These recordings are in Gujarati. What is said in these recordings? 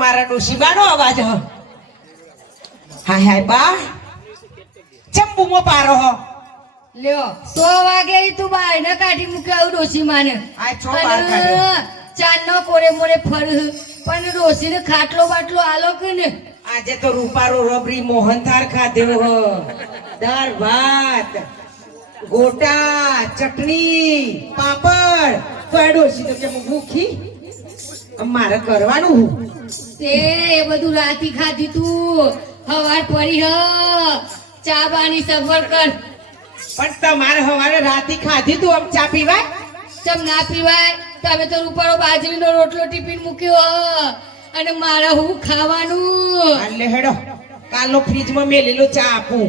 મારા ડોશીબાનો અવાજ હ હાય હાય બા ચંબુમો પારો હ લ્યો 100 વાગે તું બાય ને કાઢી મૂક્યા ડોશી માને આ છો બાર કાઢ્યો ચાંદનો કોરે મોરે ફર પણ ડોશી ને ખાટલો બાટલો આલો કે ને આજે તો રૂપારો રબરી મોહનથાળ ખાધ્યો હ દાળ ભાત ગોટા ચટણી પાપડ તો આ ડોશી તો કે ભૂખી મારે કરવાનું તે બધું રાતી ખાધી તું હવાર પડી હ ચા પાણી સફર કર પણ તમારે હવારે રાતી ખાધી તું આમ ચા પીવાય ચમ ના પીવાય તમે તો રૂપારો બાજરીનો રોટલો ટિફિન મૂક્યો અને મારે હું ખાવાનું આલે હેડો કાલનો ફ્રીજમાં મેલેલો ચા આપું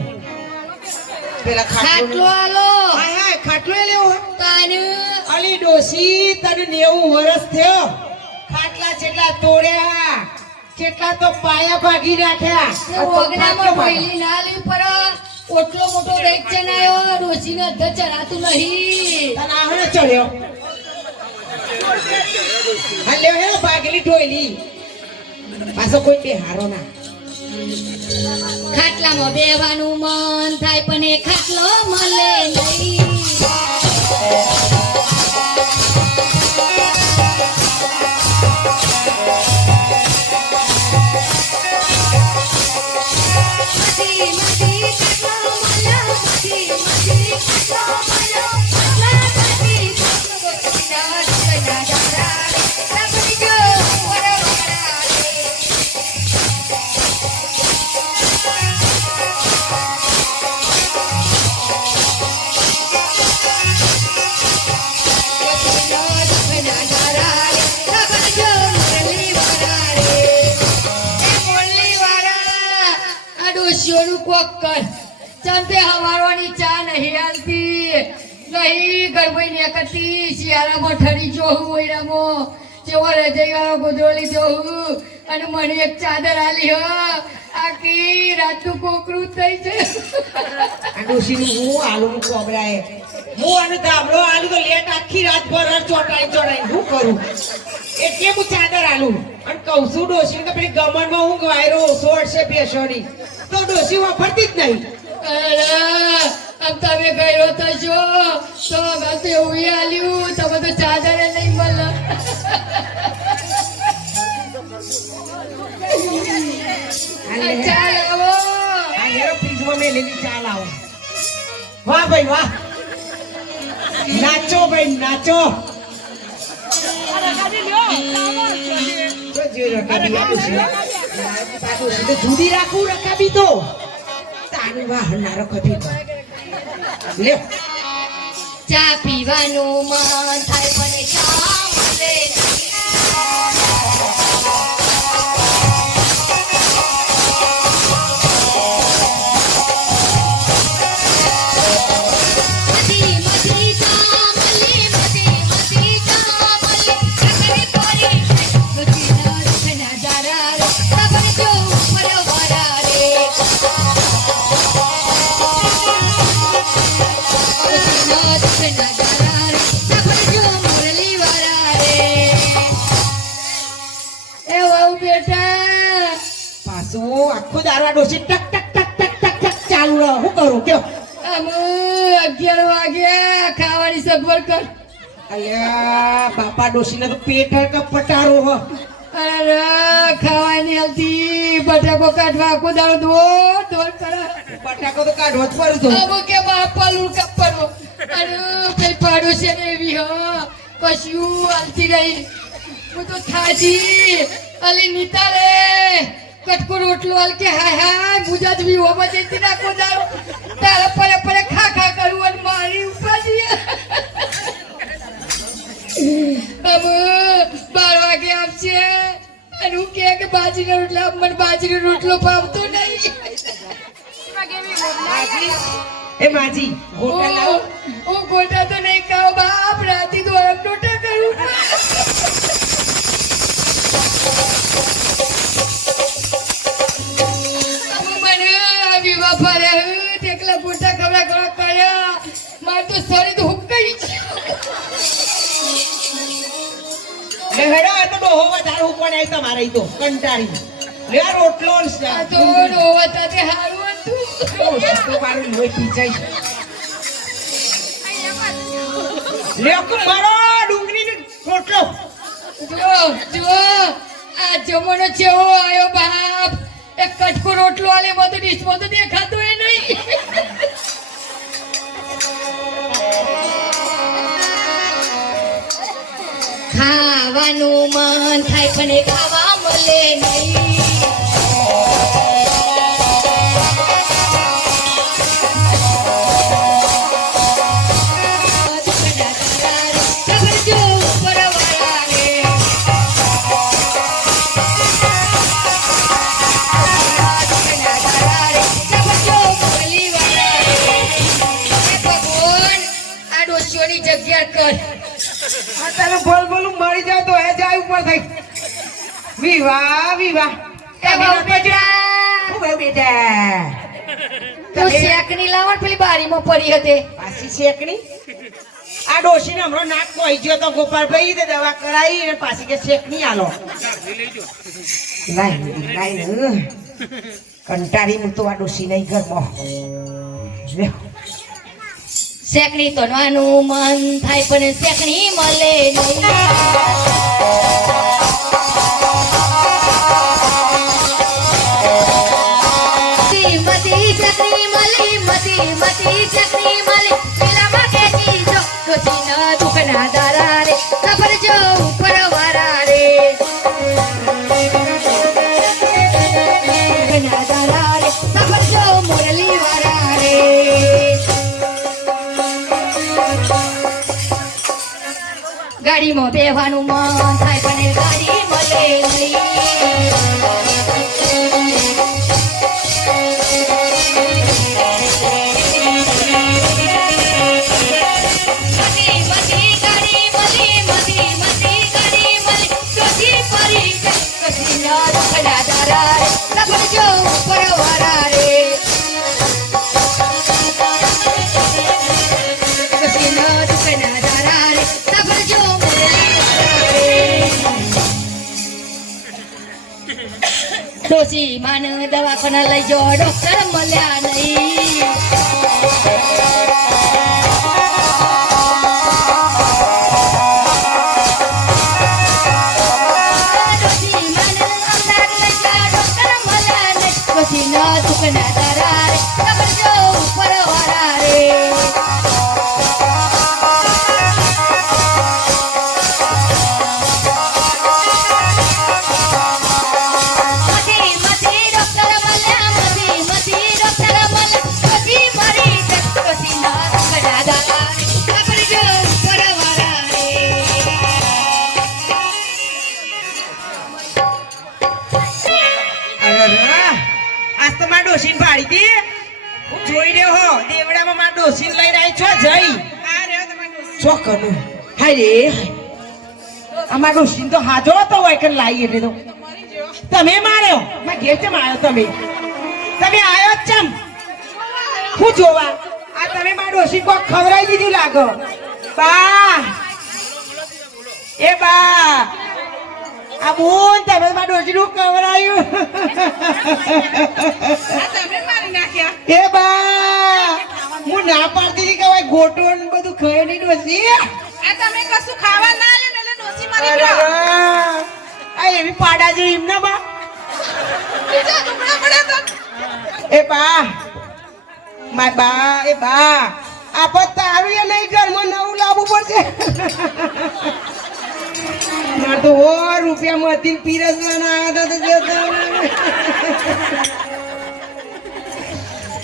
પેલા ખાટલો આલો હાય હાય ખાટલો લેવો તાને અલી ડોશી તને 90 વર્ષ થયો ખાટલા જેટલા તોડ્યા કેટલા તો પાયા ભાગી નાખ્યા ઓગણામાં પહેલી ના લી પર ઓટલો મોટો રેક ચણાયો ડોશીને અધર ચડાતું નહીં તને આહણે ચડ્યો હાલે હે ભાગલી ઢોયલી પાછો કોઈ બેહારો ના ખાટલામાં બેવાનું મન થાય પણ એ ખાટલો મળે નહીં ચંતે હવારોની ચા નહીં હાલતી નહીં ગરબઈ ને કરતી શિયાળામાં ઠરી જોઉં ઓયરામાં જેવો રજૈયાનો ગોદરોલી જોઉં અને મને એક ચાદર આલી હ આખી રાતનું કોકરું થઈ છે આ ડોશીનું હું આલુનું કોબરાએ હું આને ગાબડો આલુ તો લેટ આખી રાત ભર ચોટાઈ હું કરું એટલે હું ચાદર આલું અને કહું છું ડોશી કે પેલી ગમનમાં હું વાયરો ઓછો હશે બેસોડી તો ડોશી વાપરતી જ નહીં આમ તમે ગયો તો જો તો મેં તો એવું આલ્યું તમે તો ચાદરે નહીં મળે ચા લાવો આ હેરો ફ્રીજમાં મેલેલી ચા લાવો વાહ ભાઈ વાહ નાચો ભાઈ નાચો જુદી રાખું રકાબી તો તારું વાહ નારો કભી લ્યો ચા પીવાનું મન થાય પણ ચા મળે આખો દારવા ડોસી ટક ટક ટક ટક ટક ટક ચાલુ રહો હું કરું કયો અમે 11 વાગ્યા ખાવાની સગવડ કર અલ્યા બાપા ડોસીને તો પેટ કપટારો હ અરે ખાવાની હલતી બટાકો કાઢવા આખો દાડો દોડ કરે બટાકો તો કાઢવો જ પડતો અમુ કે બાપા લુર કપડવો અરે પેલી પાડોશી ને એવી હ કશું હલતી રહી હું તો થાજી અલી નીતા રે કટકો રોટલો હાલ કે હાય હાય મુજા જ હો બજેતી નાખો દાડો તારા પડે પડે ખા ખા કરું અને મારી ઉપાજી હવે 12 વાગે આવશે અને હું કે બાજરીનો રોટલો મને બાજરીનો રોટલો ભાવતો નહીં એ માજી ગોટા લાવો હું ગોટા તો નહીં ખાવ બાપ રાતી તો અરબ નોટા કરું ફરે ટેકલા ગોટા ખવડા ખવડા કર્યા માર તો શરીર હુકાઈ છે લે હેડો આ તો ડોહો વધારે ઉપર આવી તમારે ઈ તો કંટાળી લે આ રોટલો ને આ તો રોવતા તે હારું હતું તો મારું લોહી પીચાઈ લે કો મારો ડુંગળી ને રોટલો જો આ જમણો ચેવો આયો બાપ એક કટકો રોટલો આલે બધું ડીશમાં તો દેખાતું એ નહીં ખાવાનું મન થાય પણ એ ખાવા મળે નહીં જગ્યા કર આ તારું બોલ બોલું મળી જાય તો એ જાય ઉપર થઈ વિવાહ એ બહુ બેટા હું ભાઈ બેટા તો શેકની લાવણ પેલી બારીમાં પડી હતી પાછી શેકણી આ ડોશીને હમણાં નાક કોઈ ગયો તો ગોપાલભાઈ તે દવા કરાવી અને પાછી કે શેકણી આલો લાઈ કંટાળી હું તો આ ડોશી નહીં ઘરમાં શેકણી તોડવાનું મન થાય પણ શેકણી મળે નહીં મતી ચકરી મળી મતી ચકરી મળી પેલામાં કેતી જો ડોશીના દુખના દારા રે ખબર જો ઉપર વારા રે દુખના દારા રે ખબર જો મુરલી વારા રે ગાડીમાં બેવાનું મન થાય પણ ગાડી મળે નહીં ડોશી માને દવાખાના લઈ જો ડોક્ટર મળ્યા નહીં ડોશી માને અમદાવાદ લઈ જો ડોક્ટર મળ્યા નહીં ડોશીના દુખના દારા રે ખબર જો ઉપર વાળા રે ડોશીને ભાડી દી હું જોઈ રહ્યો હો દેવડામાં માર ડોશીને લઈને આવી છો જઈ છો કરું હાય રે અમાર ડોશીને તો હાજો તો હોય કે લાવી એટલે તો તમે માર્યો માં ઘેર ચમ આવ્યો તમે આવ્યો ચમ હું જોવા આ તમે માર ડોશી કોક ખવરાઈ દીધું લાગો બા એ બા આ બોન તમે માર ડોશીનું ખવરાયું એ બા હું ના પાડતી હતી કે ભાઈ ગોટો ને બધું ખાય નહીં ડોશી આ તમે કશું ખાવા ના લે એટલે ડોસી મરી ગયો આ એવી પાડા જેવી એમને બા બીજા ટુકડા પડે તો એ બા માય બા એ બા આપત તારું એ નહીં ઘરમાં નવું લાવવું પડશે માર તો રૂપિયા માંથી પીરસવાના આવ્યા હતા તો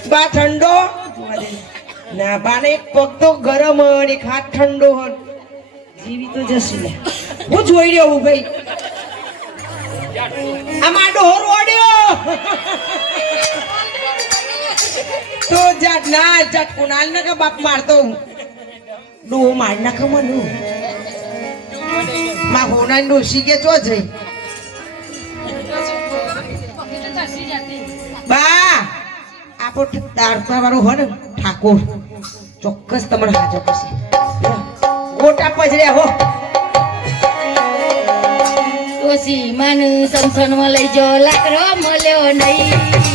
બા ઠંડો ના બાને એક પગ તો ગરમ હન એક હાથ ઠંડો હન જીવી તો જશે લે હું જોઈ રહ્યો હું ભાઈ આમાં ડોર ઓડ્યો તો જાત ના જાત કુનાલ ના કે બાપ મારતો ડોહ માર નાખે મને માં હોના ડોશી કે ચો જઈ બા આપો દારતા વાળો હો ને ઠાકોર ચોક્કસ તમને હાજર કરશે ગોટા પજર્યા હો ડોસી માન સમસનમાં લઈ જો લાકડો મળ્યો નહીં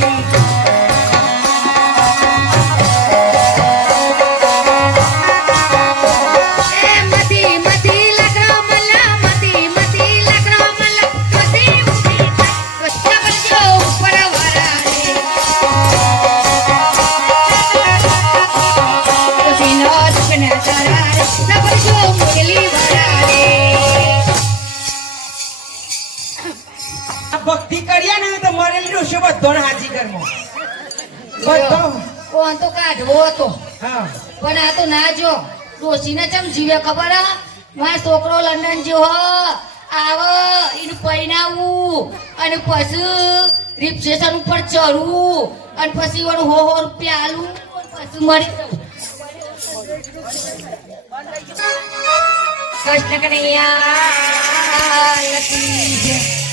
આ ભક્તિ કર્યા ને તો મરેલી ડોશો બધો હાજી ઘરમાં બધો કોણ તો કાઢવો હતો હા પણ આ તો ના જો ડોશીને ચમ જીવે ખબર હે મારો છોકરો લંડન જો આવ એનું પૈણાવું અને પછી રિસેપ્શન ઉપર ચડવું અને પછી એનું હો રૂપિયા આલું પછી મરી જવું કૃષ્ણ કનૈયા લખી